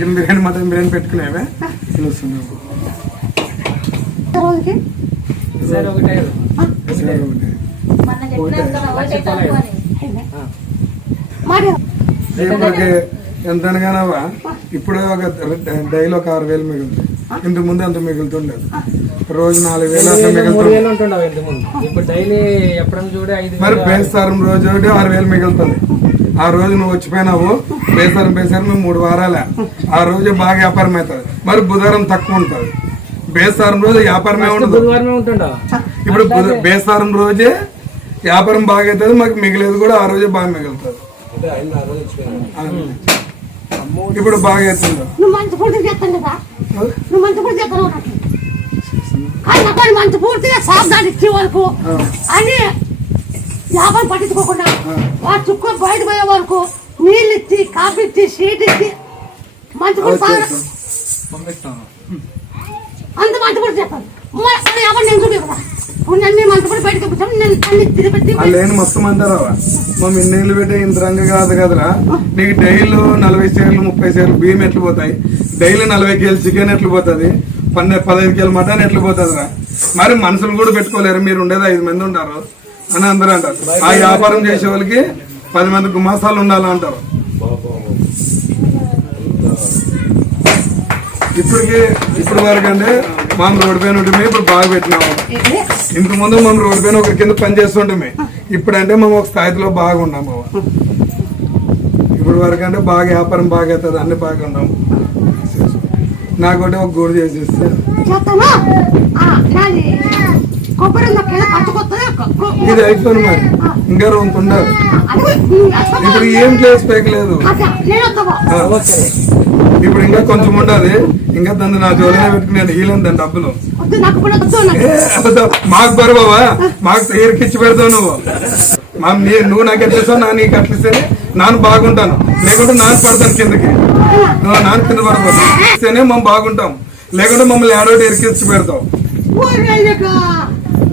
Chicken biryani mutton biryani పెట్టుకునేవే? రోజుకి? ఒకటే. రేపటికి ఎంత అనగానవా ఇప్పుడు ఒక డైలీ ఒక ఆరు వేలు మిగులుతుంది ఇంతకు ముందు అంత మిగులుతుండదు. రోజు నాలుగు వేలు అట్లా మూడు మిగులుతుంది. మరి బేస్తారం రోజు ఒకటి ఆరు వేలు మిగులుతుంది. ఆ రోజు నువ్వు వచ్చిపోయినావు. బేస్తారం బేస్తారం నువ్వు మూడు వారాలే. ఆ రోజు బాగా వ్యాపారం అవుతుంది. మరి బుధవారం తక్కువ ఉంటుంది. బేస్తారం రోజు వ్యాపారమే ఉండదు. ఇప్పుడు బుధ- బేస్తారం రోజే వ్యాపారం బాగా అవుతుంది. మాకు మిగిలేదు కూడా ఆ రోజే బాగా మిగులుతుంది. ఇప్పుడు బాగా అవుతుంది. నువ్వు మంచి పూర్తిగా వరకు అని వ్యాపారం పట్టించుకోకుండా వాడు చుక్క బయట పోయే వరకు నీళ్ళు ఇచ్చి కాఫీ ఇచ్చి షీట్ ఇచ్చి మంచి పంపిస్తాను. అంత మంచి మరి అక్కడ వ్యాపారం నేను చూపి కదా ఇప్పుడు నన్ను మంచి పూర్తి బయటకు పంపించాను నేను అన్ని తిరిగి వాళ్ళు లేని మొత్తం అంటారా? మా ఇన్నేళ్ళు పెట్టే ఇంత రంగ కాదు కదరా? నీకు డైలీ నలభై షేర్లు ముప్పై షేర్లు బియ్యం ఎట్లు పోతాయి? డైలీ నలభై కేజీలు చికెన్ ఎట్లు పోతుంది? పన్నె పదహైదు కేజీలు మటన్ ఎట్లు పోతుందిరా? మరి మనుషులు కూడా పెట్టుకోలేరు మీరు ఉండేది ఐదు మంది ఉంటారు. అని అందరూ అంటారు. ఆ వ్యాపారం చేసే వాళ్ళకి పది మంది గుమాసాలు ఉండాలంటారు ఇప్పటికి ఇప్పుడు వరకు అంటే మనం రోడ్డు పైన ఉంటే ఇప్పుడు బాగా పెట్టినాము. ఇంత ముందు మనం రోడ్డు పైన ఒకరి కింద పని చేస్తుంటే ఇప్పుడంటే మనం ఒక స్థాయిలో బాగా ఉన్నాము ఇప్పుడు వరకు అంటే బాగా వ్యాపారం బాగా అవుతుంది అన్ని బాగా ఉన్నాము నాకు ఒకటి ఒక గూడు చేసేస్తే ఇది అయిపోయింది మరి. ఇంకా రెండు ఉండాలి. ఇప్పుడు ఏం చేసి పేకలేదు ఇప్పుడు ఇంకా కొంచెం ఉండాలి. ఇంకా దాన్ని నా జోలిలో పెట్టుకుని నేను హీలం దాని డబ్బులు. మాకు బరబావా మాకు తీరికిచ్చి పెడతావు నువ్వు. మా నువ్వు నాకు ఎట్లిస్తావు నా నీకు అట్లిస్తేనే నాన్న బాగుంటాను. లేకుంటే నాన్న పడతాను కిందకి. నువ్వు నాన్న కింద పడిపోతావు ఇస్తేనే మేము బాగుంటాం. లేకుంటే మమ్మల్ని ఏడోటి ఎరికిచ్చి పెడతావు. ఊరేళ్ళకా.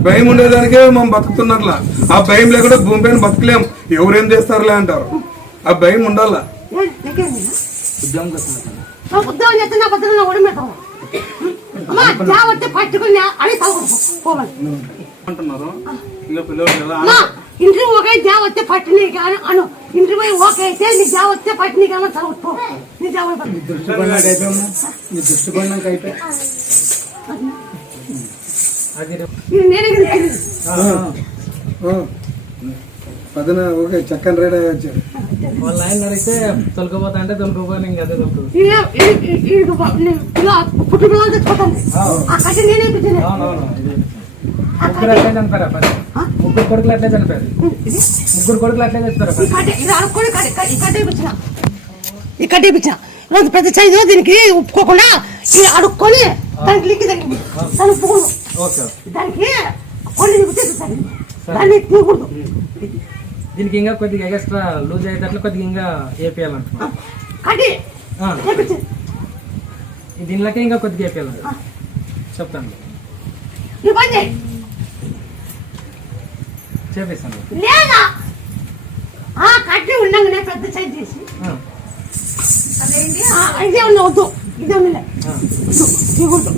భయం ఉండేదానికే మేము బతుకుతున్నట్లా ఆ భయం లేకుండా భూమి పైన బతకలేం. ఎవరేం చేస్తారులే అంటారు. ఆ భయం ఉండాలా? అంటున్నారు. ఇంకా పిల్లలు ఇంటి ఒకే జాబ్ పట్టినీ కానీ అను. ఇంటి పోయి ఓకే అయితే నీ పట్టినీ కానీ దృష్టి పదన ఓకే చక్కని రెడీ వచ్చారు. వాళ్ళ ఆయన అడిగితే తొలకపోతా అంటే ఇంకా అదే ముగ్గురు అట్లే చనిపోయారు ముగ్గురు కొడుకులు అట్లే చనిపోయారు? ముగ్గురు కొడుకులు అట్లే చనిపోయారు రోజు పెద్ద సైజు దీనికి ఉప్పుకోకుండా ఇది అడుక్కొని దానికి దానికి కొన్ని చూపించేది దాన్ని తీయకూడదు. దీనికి ఇంకా కొద్దిగా ఎక్స్ట్రా లూజ్ అయ్యేటట్లు కొద్దిగా ఇంకా వేపియాలంటున్నా కట్టి ఆ, చేపించి ఈ దీనిలోకి ఇంకా కొద్దిగా వేపియాలంట చెప్తాను. చేపిస్తాను. లేదా? కట్టి పెద్ద సైజు చేసి. ఆ, అదేంటి? ఆ, ఇదే ఉన్న వద్దు. ఇదే ఉన్నలే ఆ. తీయకూడదు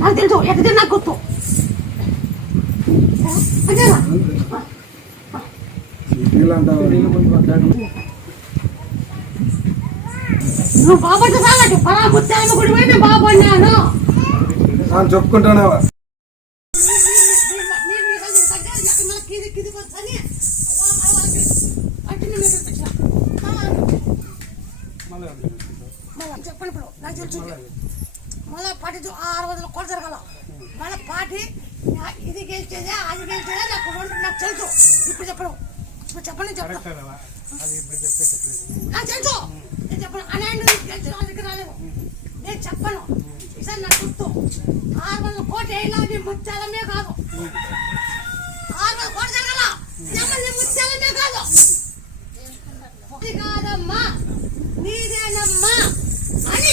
నాకు తెలుసు ఎక్కడ నాకు గుర్తు నువ్వు బాబట్టు సాగట్టు పరా ముత్యాలమ్మ గుడి పోయి బాబు అన్నాను ఆ, తెలుసు మళ్ళా పార్టీ ఆరు వందల కోట్లు జరగాల. మళ్ళీ పార్టీ ఇది గెలిచేదే అది గెలిచేదే నాకు నాకు తెలుసు. ఇప్పుడు చెప్పడం ఇప్పుడు చెప్పండి చెప్తాను నాకు తెలుసు. నేను చెప్పను. అనాయన గెలిచిన వాళ్ళకి నేను చెప్పను. ఈసారి నాకు గుర్తు. ఆరు వందల కోట్లు వేయాలి ముత్యాలమే కాదు. ఆరు వందల కోట్లు జరగాల. ముత్యాలమే కాదు. కాదమ్మా. నీదేనమ్మా. అని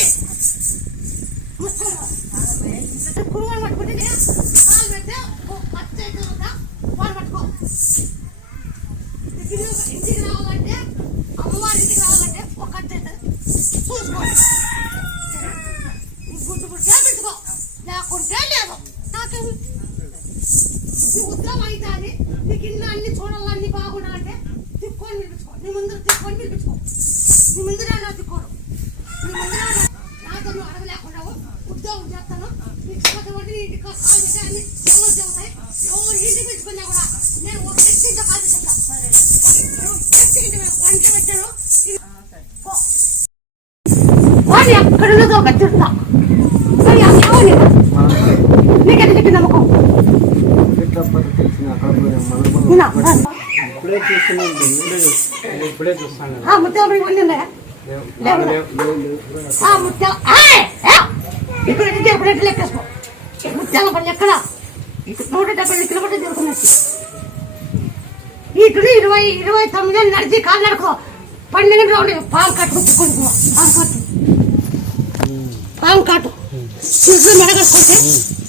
Albert'e o atladı. ఎక్కడున్నదో గచ్చిస్తా మరి అమ్మో నీకెంత చెప్పి నమ్మకం ఇప్పుడే లెక్కేసుకో ముత్యాల ఎక్కడ? నూట డెబ్బై కిలోమీటర్లు తిరుగుతున్నట్టు. ఇటు ఇరవై ఇరవై తొమ్మిది నడిచి కాలు నడుకో. పన్నెండు రౌండ్ పాము కట్టు కుట్టుకుంటున్నావు పాము కట్టు పాము కాటు. చిరుసులు మెడగడుకుంటే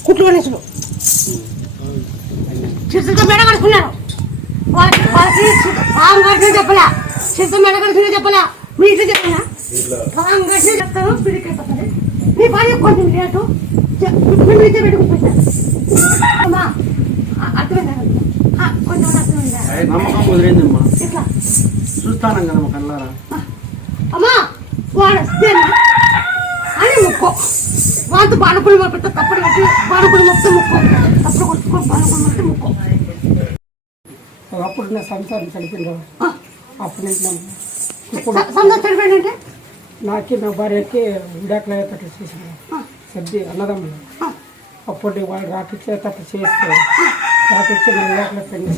కుట్లు కొనేసుడు. చిరుసులతో మెడగడుకున్నారు వాళ్ళకి వాళ్ళకి పాము కట్టిన చెప్పలే. చిరుసులు మెడగడుకునే చెప్పలే. మీ ఇంట్లో చెప్పినా నీ పని కొంచెం లేటు చె- మేము ఇచ్చే పెట్టుకుంటా అమ్మా అ- అర్థమైందా కొంచెం అర్థమైందా నమ్మకం కుదిరిందమ్మా ఇట్లా చూస్తాను కదా మా కళ్ళారా అమ్మా వాడు వస్తేనా అని ముక్కో వాళ్ళతో బాణకులు మొత్తం తప్పుడు కట్టి బాణకులు మొత్తం ముక్కో తప్పుడు కొట్టుకో బాణకులు మొత్తం ముక్కో అప్పుడు నా సంసారం చనిపోయింది అప్పుడు నుంచి నన్ను స- సంతోషం చనిపోయిందంటే నాకి నా భార్యకి విడాకులు అయ్యేటట్టు చేసింది సర్ది అన్నదమ్ములు. అప్పుడు వాళ్ళు రాపిచ్చేటట్టు చేస్తే రాపిచ్చి నా విడాకులు పెళ్ళి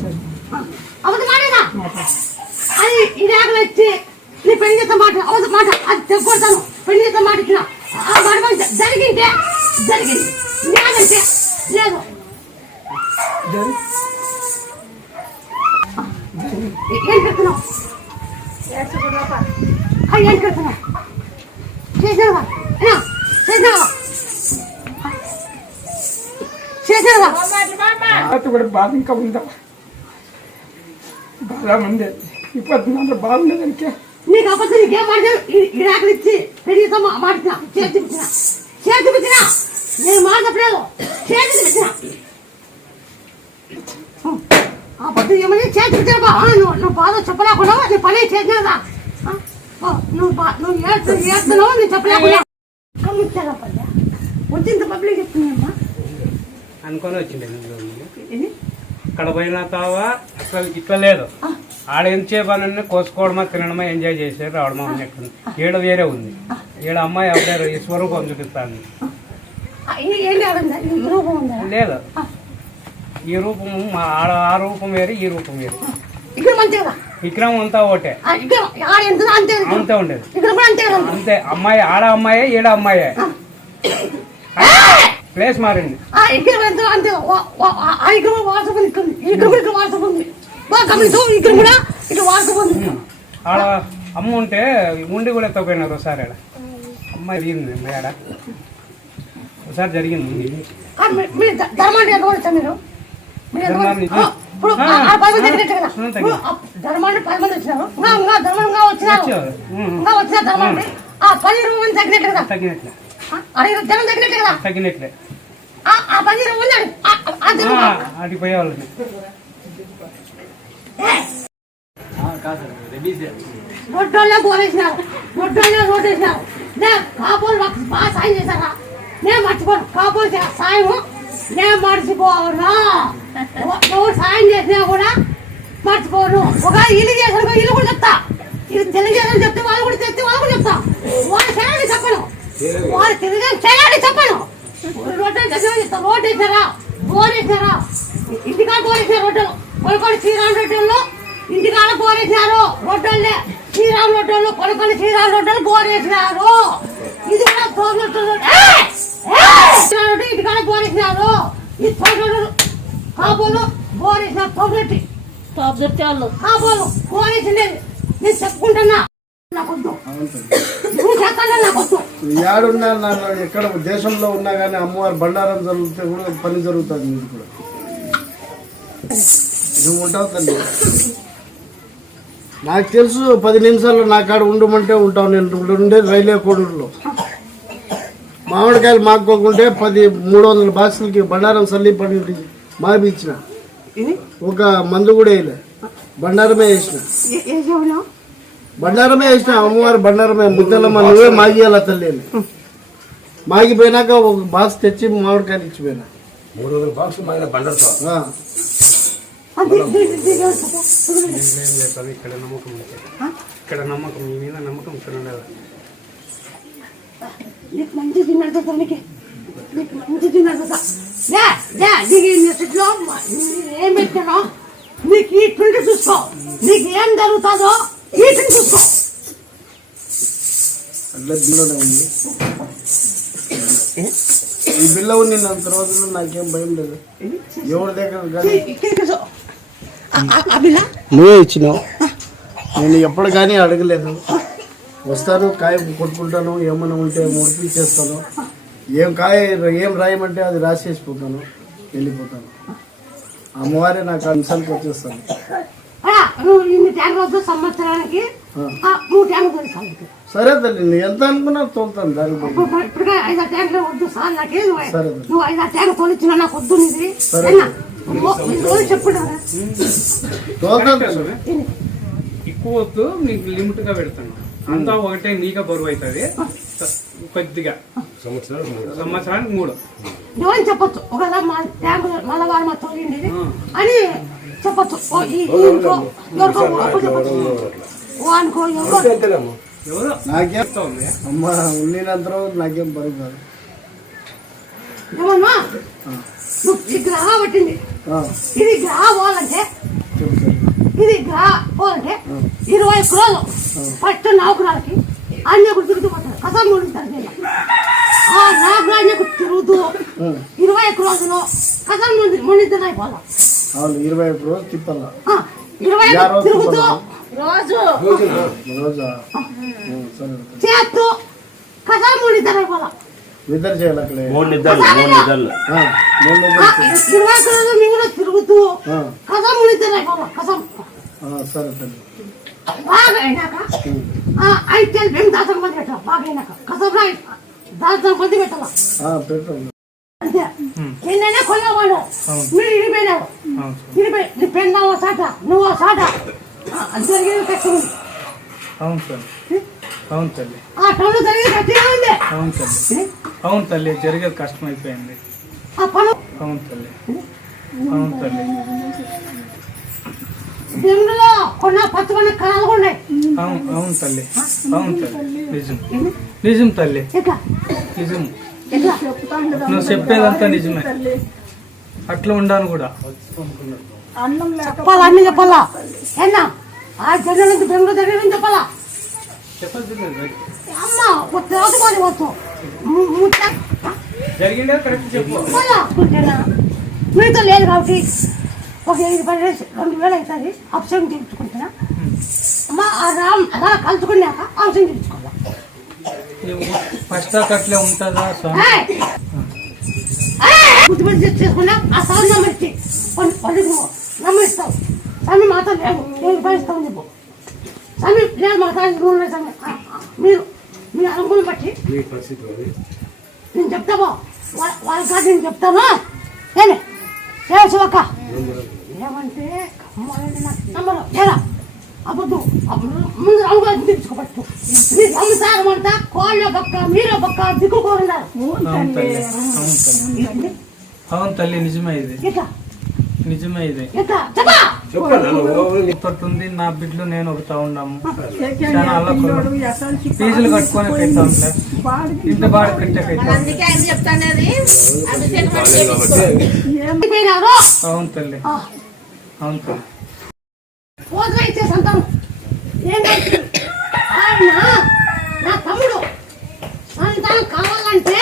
నీ పెళ్ళి చేత మాట అవతల మాట అది తెగొడతాను పెళ్ళి చేత మాట ఇచ్చిన. ఆ మాట జరిగింటే జరిగింది. లేదంటే లేదు. ఏం చెప్తున్నావు ఆ, ఏం చెప్తున్నావు చేసావా ఏనా? చేసావా చేసావా తర్వాత కూడా బాధ ఇంకా ఉందా బాగా మంది ఇప్పుడు నన్ను బాగుండేదానికి నీకు అబద్ధం నీకేం మాట్లాడు ఇడాకులు ఇచ్చి పెరిగితో మాడుతున్నా చేతి చూపించిన చేతి చూపించిన నేను మాట చెప్పలేదు చేతి చూపించిన అబద్ధం ఏమని చేతి చూపించిన బా ఆ, నువ్వు నువ్వు నువ్వు బా నువ్వు ఏడుతు ఏడుతున్నావు నేను చెప్పలేకుండా. కమ్మించాలా పల్లె? వచ్చింది పబ్లిక్ చెప్తుందమ్మా అనుకొని. ఇది అక్కడ పోయిన తావా అసలు ఇట్లా లేదు. ఆడ ఏం చేయబోనని కోసుకోవడమా తినడమా ఎంజాయ్ చేసి రావడమా ఉన్నట్టుంది ఏడ వేరే ఉంది. ఏడ అమ్మాయి ఎవరు? ఈ స్వరూపం చూపిస్తాను లేదు. ఈ రూపం మా ఆడ ఆ రూపం వేరు ఈ రూపం వేరు. ఇక్కడ మంచిగా విక్రమం అంతా ఒకటే. అంతే ఉండేది. అంతే అమ్మాయి ఆడ అమ్మాయే ఈడ అమ్మాయే. ప్లేస్ మారింది. ఆడ అమ్మ ఉంటే ఉండి కూడా ఎత్తపోయినారు ఒకసారి ఆడ. అమ్మాయి జరిగింది ఆడ. ఒకసారి జరిగింది. ఇప్పుడు ఆ- ఇప్పుడు ఆ ధర్మాన్ని పది మంది వచ్చినారు ధర్మంగా వచ్చినారు. ఇంకా వచ్చిన ధర్మాన్ని. ఆ పది ఇరవై మంది తగ్గినట్టు కదా? తగ్గినట్లే. ఆ, అరవై జనం తగ్గినట్టు కదా? తగ్గినట్లే. ఆ ఆ పది ఇరవై మంది అడు- ఆ- ఆ- ఆ జనం అడిగి పోయేవాళ్ళని రొట్టెల్లో గోరేసినారు నేను కాపోలు మాకు బాగా సాయం చేశారా? నేను మర్చిపోను. కాపోలు చే- సాయం నేను మర్చిపోను నువ్వు ఎవరు సాయం చేసినా కూడా మర్చిపోను. ఒక ఇల్లు చేసిన ఇల్లు కూడా చెప్తా. ఇది తెలియజేయాలని చెప్తే వాళ్ళు కూడా చెప్తే వాళ్ళు కూడా చెప్తా. వాళ్ళు చేయాలని చెప్పను. వాళ్ళు తెలుగుదేశం చేయాలని చెప్పను. రోడ్డు చెప్తా రోడ్ వేసారా బోర్ వేసారా ఇంటికాడ బోర్ వేసారు రొట్టెలు కొనుక్కొని శ్రీరామ్ రొట్టెల్లో ఇంటికాడ బోర్ వేసారు రొట్టెల్లే శ్రీరామ్ రొట్టెలు కొనుక్కొని శ్రీరామ్ రొట్టెలు బోర్ వేసినారు. ఇది కూడా తోడు ఇంటికాడ బోర్ వేసినారు. ఈ తోడు వాళ్ళు. నేను చెప్పుకుంటున్నా. నాకొద్దు. నువ్వు నాకొద్దు. యాడున్నా నన్ను? ఎక్కడ దేశంలో ఉన్నా కానీ అమ్మవారి బండారం జరిగితే కూడా పని జరుగుతుంది కూడా. నువ్వు ఉంటావు తల్లి. నాకు తెలుసు పది నిమిషాల్లో నా కాడ ఉండమంటే ఉంటావు. నేను ఉండేది రైల్వే కోడూరులో. మామిడికాయలు మాక్కోకుంటే పది మూడు వందల బాక్సులకి బండారం సల్లి పడి మాపి ఇచ్చిన ఒక మందు కూడా వేయలే. బండారమే వేసిన. బండారమే వేసిన. అమ్మవారి బండారమే. ముద్దలమ్మ నువ్వే మాగియాల తల్లి అని. మాగిపోయినాక ఒక బాక్స్ తెచ్చి మామిడికాయలు ఇచ్చిపోయినా. మూడు వందల బాక్స్ మాగిన లేదు ఇక్కడ నమ్మకం ఇక్కడ నమ్మకం మీ మీద నమ్మకం ఇక్కడ ఉండదు. మంచి తిన్నాడు నీకు. మంచి తిన్నాడు నీకు ఈ మెసేజ్లో ఏం పెట్టానో నీకు ఈ ట్వంటీ చూసుకో నీకు ఏం జరుగుతుందో ఈ ట్వంటీ చూసుకో ఉంది ఈ బిల్ల ఉన్నంత రోజులు నాకేం భయం లేదు. ఎవరి దగ్గర నువ్వే ఇచ్చినావు. నేను ఎప్పుడు కానీ అడగలేదు. వస్తాను కాయ కొట్టుకుంటాను ఏమైనా ఉంటే ముడిపించేస్తాను ఏం కాయ ఏం రాయమంటే అది రాసేసిపోతాను వెళ్ళిపోతాను. అమ్మవారే నాకు అంశానికి వచ్చేస్తాను నువ్వు ఇన్ని ట్యాంక్ వద్దు సంవత్సరానికి ఆ, మూడు ట్యాంక్ తెలుసు సరే తల్లి నువ్వు ఎంత అనుకున్నా తోలుతాను దాని తోలుతాను. ఎక్కువ వద్దు నీకు లిమిట్గా పెడతాను. అంతా ఒకటే నీకే బరువు అవుతుంది. కొద్దిగా. సంవత్సరానికి మూడు. నువ్వని చెప్పొచ్చు. ఒకవేళ మా ట్యాంక్ మళ్ళా మా అని చెప్పొచ్చు. ఓ, ఇంకో ఎవరికో చెప్పొచ్చు. ఎవరో ఎవరో నాకేం? చెప్తా ఉంది అమ్మ ఉన్నంత రోజు నాకేం బరువు కాదు. ఏమన్నా ఈ గ్రహ పట్టింది. ఇది గ్రహ పోవాలంటే. ఇది పోవాలంటే ఇరవై రోజులు ఫస్ట్ నౌకరాలకి అన్యకు తిరుగుతూ పోతారు. కొడుతారు దీనిలో. ఆ నాగరాజ్యకు తిరుగుతూ ఇరవై రోజులు కథం నుండి మునిద్దరు అయిపోవాలి అవును ఇరవై ఒక్క రోజు తిప్పాల. ఆ, ఇరవై తిరుగుతూ? రోజు. రోజా? చేస్తూ కథం మునిద్దరు అయిపోవాలి నిద్ర చేయాలి మూడు నిద్రలు మూడు నిద్రలు. ఇరవై రోజులు తిరుగుతూ ఆ, కథం మునిద్దరు అయిపోవాలి కథం సరే తల్లి బాగా అయినాక అయితే మేము దాసం మంది పెట్టాలి? బాగా అయినాక కథం దాసం మంది పెట్టాలి? ఆ, పెట్టండి అంతే. నిన్ననే కొన్నవాడు. మీరు ఇడిపోయినావు ఇడిపోయి నీ పెన్నావు సాట? నువ్వు సాట? జరిగేది కష్టం అవును సార్. అవును తల్లి. ఆ టౌన్ జరిగేది కష్టంగా ఉంది. అవును తల్లి. అవును తల్లి జరిగేది కష్టమైపోయింది ఆ పను అవును తల్లి. అవును తల్లి. బెంగులో కొన్న పచ్చకొన్న కళలు ఉన్నాయి. అవును అవును తల్లి. అవును తల్లి. నిజం. నిజం తల్లి. ఎట్లా? నిజం. ఎట్లా? నువ్వు చెప్పేదంతా నిజమే. అట్లా ఉండాను కూడా. చెప్పాలా? అన్ని చెప్పాలా? ఏనా ఆ జగన్ బెంగుళూరు జరిగింది చెప్పాలా? చెప్పదు అమ్మ తర్వాత కుంటేనా మీతో లేదు కాబట్టి. ఒక ఐదు పది వేలు రెండు వేలు అవుతుంది ఆప్షన్ తీర్చుకుంటున్నా అమ్మ ఆ రామ్ అలా కలుసుకున్నాక ఆప్షన్ తీర్చుకోవాలి ఫస్ట్ అట్లే ఉంటుందా స్వామి? గుర్తుపెట్టి చేసుకున్నా ఆ సార్ నమ్మచ్చి కొన్ని పది నమ్మిస్తావు. స్వామి మాతో లేదు నేను భరిస్తామని చెప్పు స్వామి లేదు మా సార్ నూనె వేసాము. ఆ, ఆ, మీరు మీ అనుకూలం బట్టి. నేను చెప్తావా? వాళ్ళ వాళ్ళ కాదు నేను చెప్తాను? ఏమి ఏ శివక్క? ఏమంటే నమ్మరు ఏరా? అబద్దు అప్పుడు ముందు రంగు తీర్చుకోవచ్చు మీరు అమ్ముతారమంట కోళ్ళ పక్క మీరే పక్క దిక్కుకోరున్నారు అవును తల్లి నిజమే ఇది. ఇట్లా. నిజమే ఇది. ఉంది నా బిడ్డలు నేను ఒకతా ఉన్నాము. ఫీజులు కట్టుకొని పెట్టాం సార్. ఇంత. పోయినారు అవును తల్లి. అవును తమ్ముడు. కావాలంటే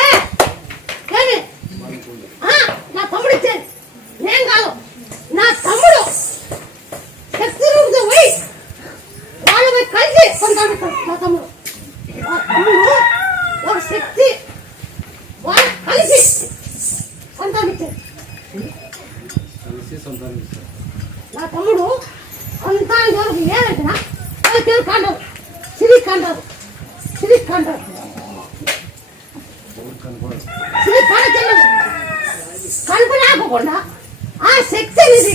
సెక్షన్ ఇది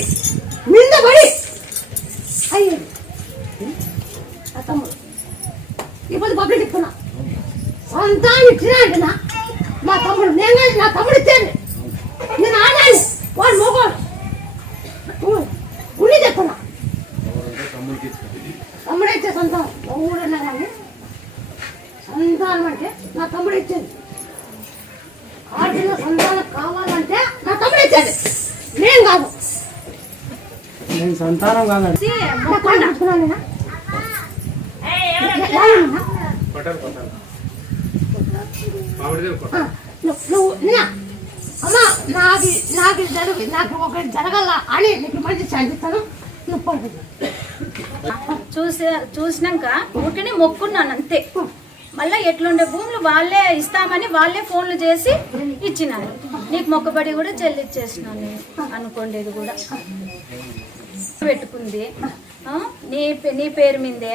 నింద పడి అయ్యింది తమ్ముడు. ఇప్పుడు పబ్లిక్ ఇస్తున్నా సొంతాన్ని ఇచ్చినా అంటున్నా మా తమ్ముడు నేను నా తమ్ముడు నువ్వు అమ్మా నాకు నాకు జరగ నాకు ఒకటి జరగల అని నీకు మంచి చదివిస్తాను. నువ్వు. చూసే చూసినాక ఊటిని మొక్కున్నాను అంతే. మళ్ళీ ఎట్లుండే భూములు వాళ్ళే ఇస్తామని వాళ్ళే ఫోన్లు చేసి ఇచ్చినారు. నీకు మొక్కబడి కూడా చెల్లిచ్చేసినాను అనుకోండి ఇది కూడా. పెట్టుకుంది. నీ నీ పేరు మీదే.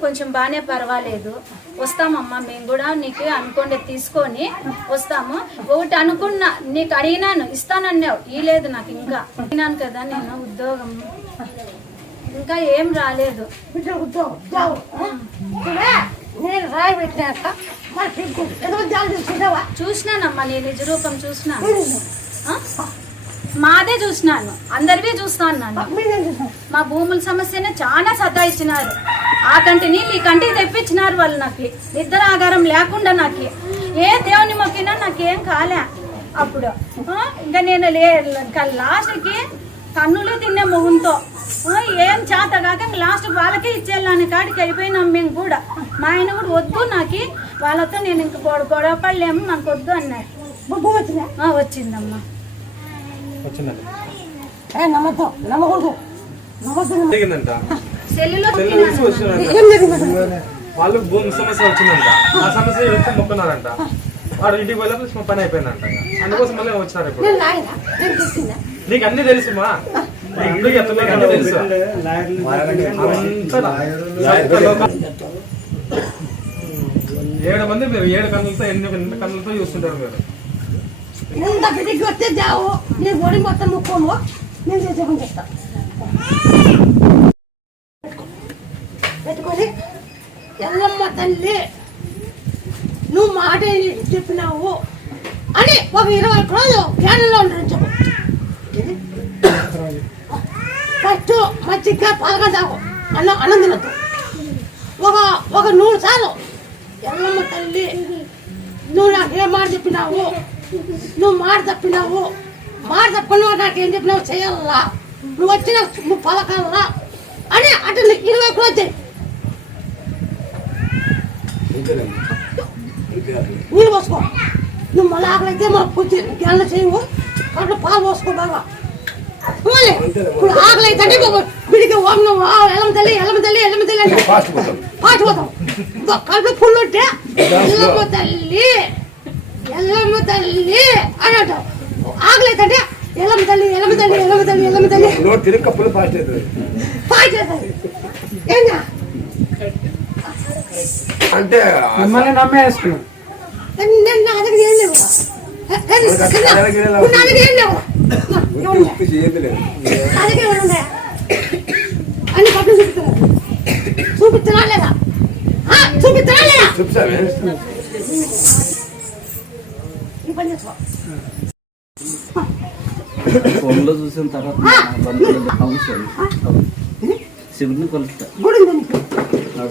కొంచెం బాగానే పర్వాలేదు. వస్తామమ్మా మేము కూడా నీకు అనుకోండి తీసుకొని వస్తాము. ఒకటి అనుకున్నా నీకు అడిగినాను ఇస్తానన్నావు. ఈ లేదు నాకు ఇంకా. అడిగినాను కదా నేను ఉద్యోగం. ఇంకా ఏం రాలేదు. చూసినానమ్మా నీ నిజ రూపం చూసినాను ఆ? మాదే చూసినాను. అందరివి చూస్తాను నన్ను. మా భూముల సమస్యనే చాలా సతాయించినారు ఆ కంటిని ఈ కంటికి తెప్పించినారు వాళ్ళు నాకు. నిద్ర ఆధారం లేకుండా నాకు. ఏ దేవుని మొక్కినా నాకేం కాలే. అప్పుడు ఇంకా నేను లే లాస్ట్కి కన్నులు తినే మొహంతో ఏం చేత కాక ఇంక లాస్ట్ వాళ్ళకే ఇచ్చేయాలని కాడికి అయిపోయినాం మేము కూడా. మా ఆయన కూడా వద్దు నాకు. వాళ్ళతో నేను ఇంక గొడవ గొడవ పడలేము నాకు వద్దు అన్నారు వచ్చిందమ్మా. వచ్చిందండి. ఏ నమ్మద్దు నమ్మకూడదు. జరిగిందంట వాళ్ళు భూమి సమస్య వచ్చిందంట. ఆ సమస్య వెళ్తే మొక్కున్నారంట. వాడు ఇంటికి వెళ్ళి మా పని అయిపోయిందంట. అందుకోసం మళ్ళీ వచ్చినారు ఇప్పుడు. నీకు అన్ని తెలుసు మా. నీకు నీకు అన్ని తెలుసు? ఏడు మంది మీరు ఏడు కన్నులతో ఎన్ని ఎన్ని కన్నులతో చూస్తుంటారు మీరు? ఎంత బిడ్డకి వస్తే జావు. నీ ఒడి మొత్తం ముక్కోము నేను చేసే చెప్తా. పెట్టుకొని ఎల్లమ్మ తల్లి నువ్వు మాట చెప్పినావు అని ఒక ఇరవై ఒక్క రోజు క్యాన్లో ఉండరు ఫస్ట్ మచ్చిగా పదకొండు తాగు. అన్న అన్నం ఒక ఒక నూరు సార్లు ఎల్లమ్మ తల్లి నువ్వు నాకు ఏ మాట చెప్పినావు? నువ్వు మాట తప్పినావు. మాట తప్పని నాకు ఏం చెప్పినావు చేయాలా నువ్వు వచ్చిన నువ్వు పలకాలా అని అటు ఇరవై చెయ్యి. నీళ్ళు పోసుకో. నువ్వు మళ్ళీ ఆకలి అయితే మా కొంచెం గెల్ల చేయవు. అట్లా పాలు పోసుకో బాగా. ఇప్పుడు ఆకలి అయితే బిడికి ఓం నువ్వు ఎల్లమ్మ తల్లి ఎల్లమ్మ తల్లి ఎల్లమ్మ తల్లి అంటే పోతాం. కడుపు ఫుల్ ఉంటే ఎల్లమ్మ తల్లి. ఎల్లమ్మ తల్లి అని అంటావు ఆకలి అయితే ఎల్లమ్మ తల్లి ఎల్లమ్మ తల్లి ఎల్లమ్మ తల్లి ఎల్లమ్మ తల్లి నోట్ తిరిగి కప్పులు ఫాస్ట్ అవుతుంది పాటిపోతాయి ఏంగా అంటే మిమ్మల్ని నమ్మేస్తున్నాను నేను నా దగ్గర ఏం లేవు నా దగ్గర ఏం లేవు ఉప్పి ఏది లేదు నా దగ్గర ఏమైనా ఉన్నాయా అన్ని పట్టులు చూపిస్తున్నారు చూపిస్తున్నా లేదా ఆ, చూపిస్తున్నా లేదా చూపిస్తాను ఈ పని ఫోన్లో చూసిన తర్వాత శివుడిని కొలుస్తా.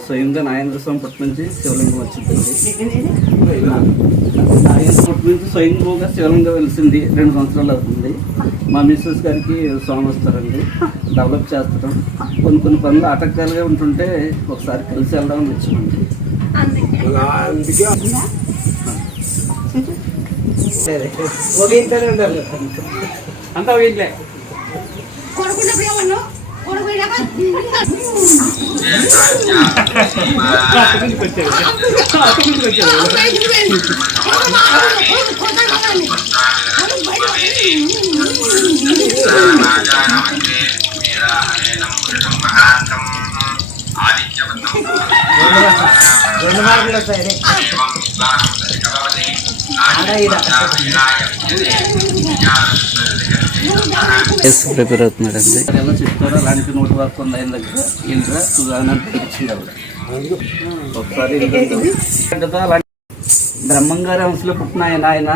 స్వయంగా నాయన సంపట్ నుంచి శివలింగం వచ్చిందండి. నాయన పుట్టి నుంచి స్వయంగా శివలింగం వెలిసింది రెండు సంవత్సరాలు అవుతుంది. మా మిస్సెస్ గారికి స్వామి వస్తారండి. డెవలప్ చేస్తాం. కొన్ని కొన్ని పనులు ఆటంకాలుగా ఉంటుంటే ఒకసారి కలిసి వెళ్దామని వచ్చామండి. అందుకే అంతా వీళ్ళే కొడుకున్నప్పుడు ఏమన్నా కొడుకున్నాక ప్రిపేర్ అవుతున్నాడండి ఎలా చెప్తారో అలాంటి నోటి వర్క్ ఉంది ఆయన దగ్గర సుధారణ ఇచ్చింది ఆవిడ. ఒకసారి బ్రహ్మంగారి అంశలో పుట్టిన ఆయన ఆయన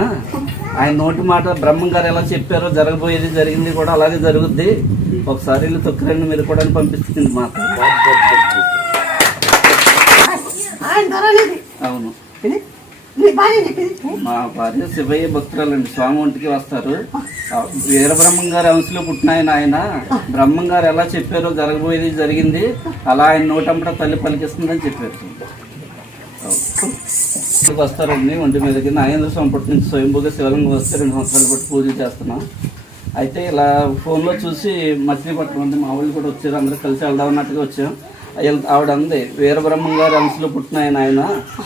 ఆయన నోటి మాట బ్రహ్మంగారు ఎలా చెప్పారో జరగబోయేది జరిగింది కూడా అలాగే జరుగుద్ది. ఒకసారి వెళ్ళి తొక్కురండి మీరు కూడా పంపిస్తుంది మాట అవును ఇది నీ భార్య చెప్పింది మా భార్య శివయ్య భక్తురాలండి. స్వామి ఒంటికి వస్తారు. వీరబ్రహ్మం గారి అంశలో పుట్టిన ఆయన ఆయన బ్రహ్మం గారు ఎలా చెప్పారో జరగబోయేది జరిగింది. అలా ఆయన నోటంపట తల్లి పలికిస్తుందని చెప్పారు. వస్తారండి. ఒంటి మీదకి నాగేంద్ర స్వామి పుట్టి నుంచి స్వయంభూగా శివలింగం వస్తే రెండు సంవత్సరాలు పట్టి పూజలు చేస్తున్నాం. అయితే ఇలా ఫోన్లో చూసి మచిలీపట్నం ఉంది మా వాళ్ళు కూడా వచ్చారు. అందరూ కలిసి వెళ్దాం అన్నట్టుగా వచ్చాం. ఆవిడ అంది వీరబ్రహ్మం గారి అంశలో పుట్టిన ఆయన ఆయన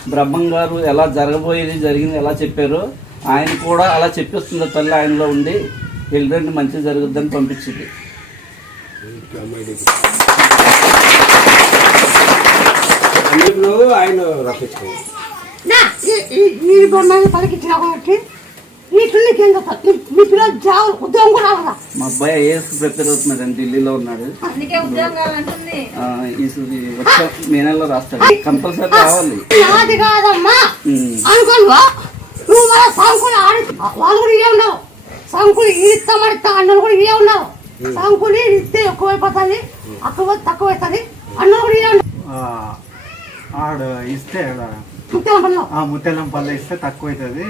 బ్రహ్మం గారు ఎలా జరగబోయేది జరిగింది ఎలా చెప్పారో ఆయన కూడా అలా చెప్పిస్తుంది తల్లి ఆయనలో ఉండి వెళ్ళండి మంచి జరుగుద్దని పంపించింది. ఆయన రప్పించుకోండి ఈ పిల్లలకి ఏం చెప్తారు మీ పిల్లలు జాబ్ ఉద్యోగం కూడా రావాలా మా అబ్బాయి ఐఏఎస్ ప్రిపేర్ అవుతున్నాడు ఢిల్లీలో ఉన్నాడు. అందుకే ఉద్యోగం కావాలంటుంది వచ్చే మే నెలలో రాస్తాడు. కంపల్సరీ రావాలి. నాది కాదమ్మా. అనుకోనువా నువ్వు మన సంకులు ఆడి వాళ్ళు కూడా ఇవే ఉన్నావు. సంకులు ఇస్తా మడిస్తా అన్నలు కూడా ఇవే ఉన్నావు. సంకులు ఇస్తే ఎక్కువైపోతుంది అక్కువ తక్కువ అవుతుంది అన్నలు కూడా ఇవే ఉన్నావు ఆడ ఇస్తే ముత్యాల పల్లె ఇస్తే తక్కువ అవుతుంది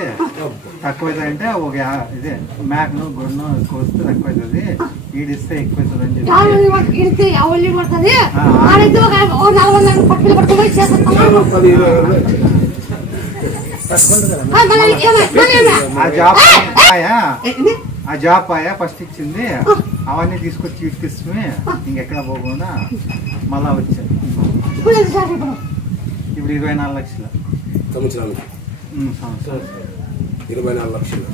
తక్కువ అవుతుంది అంటే ఒక ఇదే మేకను గొడ్ను కోస్తే తక్కువ అవుతుంది ఈడిస్తే ఎక్కువ అవుతుంది అని చెప్పి ఆ. జాబ్ ఆయా ఆ జాబ్ ఆయా ఫస్ట్ ఇచ్చింది. అవన్నీ తీసుకొచ్చి ఇటుకిస్తే ఇంకెక్కడ పోకుండా మళ్ళా వచ్చా. ఇప్పుడు ఇరవై నాలుగు లక్షలు. సంవత్సరానికి. సంవత్సరం. ఇరవై నాలుగు లక్షలు.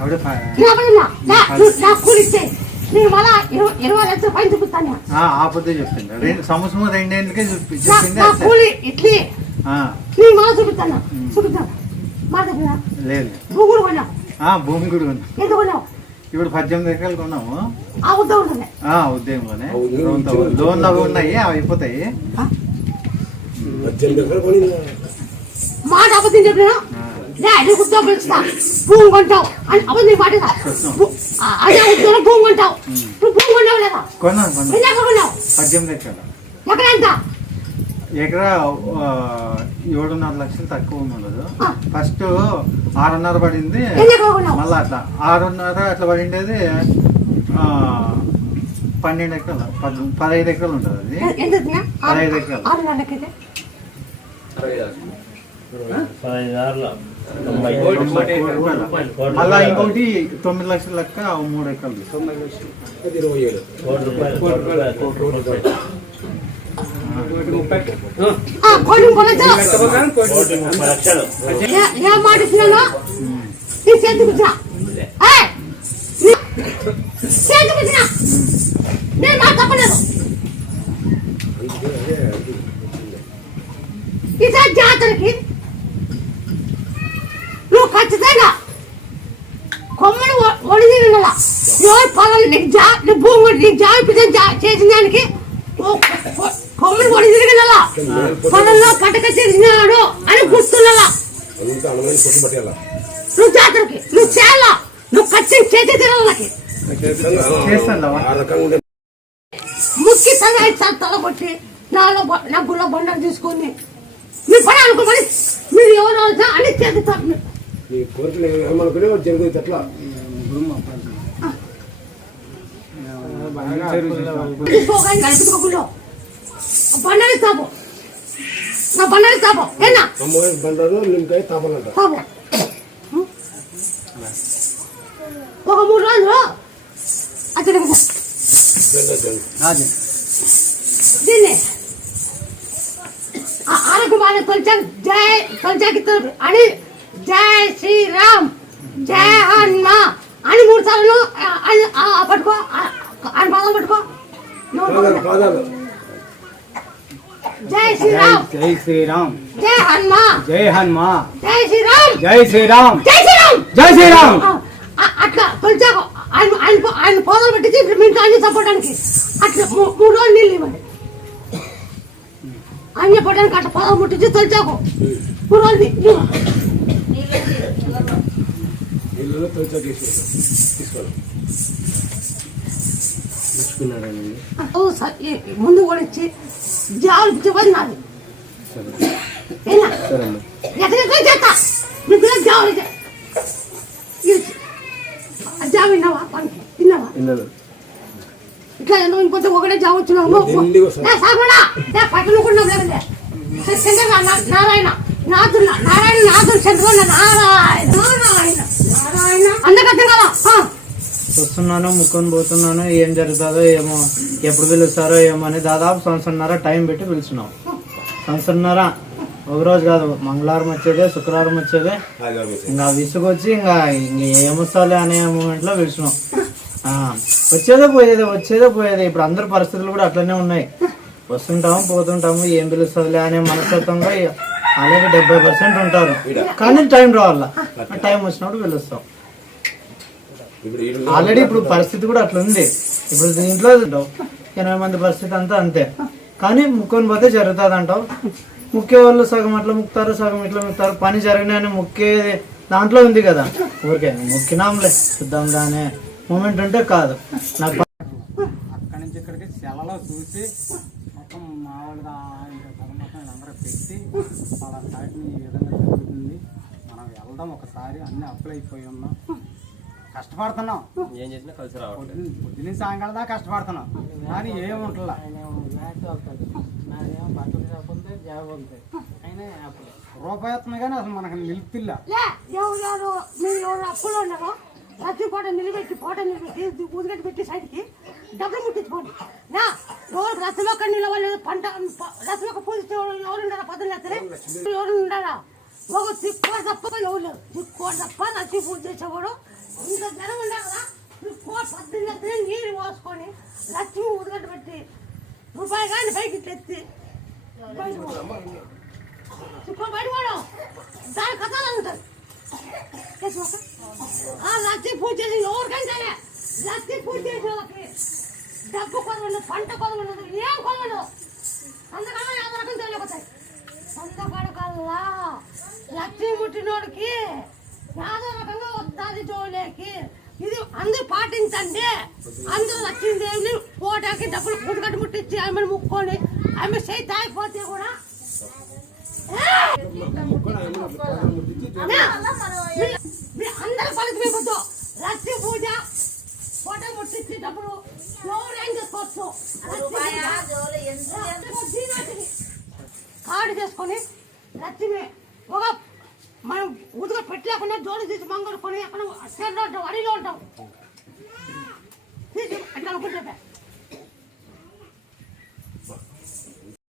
ఆవిడ ఫై- నా పనున్నా నా నా కూలి ఇస్తే నేను మళ్ళా ఇరవై ఇరవై లక్షలు పైన చూపిస్తాను ఆ, ఆ పొద్దే చెప్పింది రెండు సంవత్సరం రెండేళ్ళకే చెప్పింది మళ్ళా చూపిస్తాను. లేదు. భూమి కూడా కొన్నావు? ఇప్పుడు పద్దెనిమిది ఎకరాలు కొన్నాము. ఆ ఉద్యోగం ఉంటుంది. ఆ ఉద్యమంలోనే ఆ ఉద్యోగం లోన్లు అవి ఉన్నాయి అవి అయిపోతాయి. మాట అబద్ధం చెప్పినా? ఉద్యోగం భూమి కొంటావు. అని అబద్ధం మాట అదే ఉద్యోగం భూమి కొంటావు. నువ్వు భూమి కొన్నావు లేదా? ఎక్కడ పద్దెనిమిది ఎకరాలు ఎక్కడ ఎంత? ఎకరా ఏడున్నర లక్షలు తక్కువ ఉండదు ఫస్ట్ ఆరున్నర పడింది. మళ్ళీ అట్లా. ఆరున్నర అట్లా పడిండేది ఆ, పన్నెండు ఎకరాలు పద్- పదహైదు ఎకరాలు ఉంటుంది అది. పదహైదు ఎకరాలు. మళ్ళా ఇంకోటి తొమ్మిది లక్షల లెక్క మూడు ఎకరాలు నీ! నీ- నేను మాట తప్పలేదు ఈసారి నువ్వు ఖచ్చితంగా కొమ్మడి ఒడిది వినాల? ఎవరు పగలు నీకు జా నీ భూమి నీకు జాబితం చేసిన దానికి ఓ- కొ- ఒడిది వినాల? పొలంలో కటక చేసినాడు అని గుర్తున్నలా? నువ్వు జాతరకి నువ్వు చేయాలా? నువ్వు ఖచ్చితంగా చేతి తినాలకి ముక్కి తల తల కొట్టి నాలో నా గుళ్ళ బండలు తీసుకొని మీ పని అనుకోమని మీరు ఎవరు అని చేస్తారు నీ కోరికలు ఏమనుకునే జరుగుతుంది అట్లా. బండలు తాపు. నా బండలు తాపు. ఏనా? బండారు నిమ్మకాయ తాపలంట. తాపు. ఒక మూడు రోజులు అతను దీన్ని. ఆ ఆరోగ్య బాగా తొలిచా జై తొలిచాకి అని జై శ్రీరామ్ జై హనుమ అని మూడు సార్లు పట్టుకో ఆ- ఆయన పాదం పట్టుకో. జై శ్రీరామ్. జై శ్రీరామ్. జై హనుమ. జై హనుమా. జై శ్రీరామ్. జై శ్రీరామ్. జై శ్రీరామ్. జై శ్రీరామ్. అట్లా తొలిచాకు ఆయన ఆయన ఆయన పోదలు పెట్టించి మీ ఇంట్లో అన్ని చంపడానికి. అట్లా మూ- మూడు రోజులు నీళ్ళు ఇవ్వండి. అన్ని పట్టడానికి అట్ట పొలం ముట్టించి తొలిచాకు. పురోది నీళ్ళు తొలిచా తీసుకోండి ముందు కూడా ఇచ్చి జాలు చెప్పని నాది? ఎక్కడెక్కడ చేస్తా? నీ పిల్లలు జాలు జావ పనికి. తిన్నావా? ఇట్లా నువ్వు ఇంకొంచెం ఒకటే జావ వచ్చినావు దండిగా వస్తుంది. సాగుడా పట్టుకున్నాం లేదంటే చంద్రగా నారాయణ నాదున్న నారాయణ నాదున్న చంద్రగొండ నారాయణ నారాయణ నారాయణ అందరికి అర్థం కదా ఆ. వస్తున్నాను ముక్కుని పోతున్నాను ఏం జరుగుతుందో ఏమో ఎప్పుడు పిలుస్తారో ఏమో అని దాదాపు సంవత్సరంన్నర టైం పెట్టి పిలుచున్నాం సంవత్సరంన్నర ఒక రోజు కాదు మంగళవారం వచ్చేదే శుక్రవారం వచ్చేదే. ఇంకా విసుగు వచ్చి ఇంకా ఇంక ఏమొస్తాలే అనే మూమెంట్లో పిలిచినాం వచ్చేదే పోయేదే వచ్చేదే పోయేదే. ఇప్పుడు అందరి పరిస్థితులు కూడా అట్లనే ఉన్నాయి. వస్తుంటాము పోతుంటాము ఏం పిలుస్తుందిలే అనే మనస్తత్వంగా అలాగే డెబ్బై పర్సెంట్ ఉంటారు. కానీ టైం రావాల? టైం వచ్చినప్పుడు పిలుస్తాం. ఆల్రెడీ ఇప్పుడు పరిస్థితి కూడా అట్లా ఉంది ఇప్పుడు దీంట్లో ఎనభై మంది పరిస్థితి అంతా అంతే. కానీ ముక్కొని పోతే జరుగుతుంది అంటావు ముక్కే వాళ్ళు సగం అట్లా ముక్తారు సగం ఇట్లా ముక్తారు పని జరిగినాయని ముక్కే దాంట్లో ఉంది కదా. ఊరికే ముక్కినాంలే చూద్దాంలే అనే. మూమెంట్ ఉంటే కాదు. నాకు అక్కడి నుంచి ఇక్కడికి సెలలో చూసి మొత్తం మా వాళ్ళ మొత్తం అందరూ పెట్టి వాళ్ళ సైడ్ని ఈ విధంగా జరుగుతుంది. మనం వెళ్దాం ఒకసారి అన్ని అప్లై అయిపోయి ఉన్నాం. కష్టపడుతున్నాం. ఏం చేసినా కలిసి రావడం పొద్దున్న పొద్దున్న సాయంకాలం దాకా కష్టపడుతున్నాం. కానీ ఏముంటలా రూపాయి వస్తుంది కానీ అసలు మనకు నిలుపుతిల్లా లే ప్రతి పూట నిలబెట్టి పూట నిలబెట్టి ఊదిగట్టు పెట్టి సైడ్కి డబ్బులు ముట్టించుకోండి. నా ఎవరు రసమొక్క నిలవలేదు పంట రసమొక్క పూజించే వాళ్ళు ఎవరు ఉండారా పదులు ఎత్తలే ఎవరు ఉండారా ఒక తిక్కువ తప్ప ఎవరు లేరు. తిక్కువ తప్ప నచ్చి పూజ చేసేవాడు. ఇంత జనం ఉండాలా? తిక్కువ పద్దెనిమిది ఎత్తలే నీళ్ళు పోసుకొని లక్ష్మి ఊదిగట్టు పెట్టి రూపాయి కానీ పైకి తెచ్చి బయట పోవాలి. తిక్కువ బయట పోవడం దాని కథలు ఉంటుంది. చేసుకోక. లక్ష్మి పూజ చేసి ఎవరికంటే లక్ష్మి పూజ చేసే వాళ్ళకి డబ్బు కొదవలు పంట కొదవలు ఏం కొదవలు అందుకన్నా యాభై రకం తెలియకపోతాయి సందపడకల్లా లక్ష్మి పుట్టినోడికి యాదో రకంగా వస్తుంది జోలేకి. ఇది అందరూ పాటించండి. అందరూ లక్ష్మీదేవిని పోటాకి డబ్బులు కూడగట్టు ముట్టించి ఆమెను ముక్కొని ఆమె చేయి తాగిపోతే కూడా అందరి పనికి మీకొద్దు లక్ష్మీ పూజ ఫోటో ముట్టించి డబ్బులు చేసుకోవచ్చు లక్ష్మీ కార్డు చేసుకొని లక్ష్మి ఒక మనం ఉదుగా పెట్టలేకుండా జోడు తీసి మంగళ కొని అక్కడ ఉంటాం అడిలో ఉంటాం తీసి అట్లా అనుకుంటే